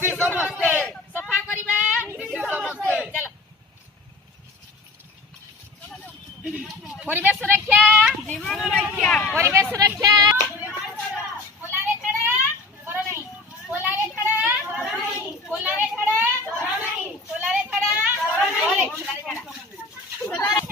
मिसी समस्ते सफा करिबा मिसी समस्ते चलो परिवेश सुरक्षा जीवन रक्षा परिवेश सुरक्षा कोलारे छड़ा करो नहीं कोलारे छड़ा करो नहीं कोलारे छड़ा करो नहीं कोलारे छड़ा करो नहीं कोलारे छड़ा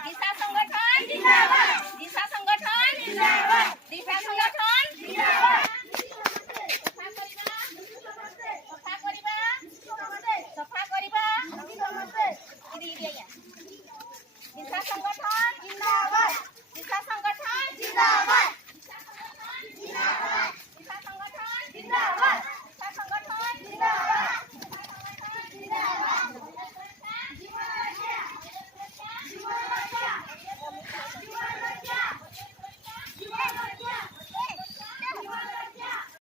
दिशा संगठन जिंदाबाद।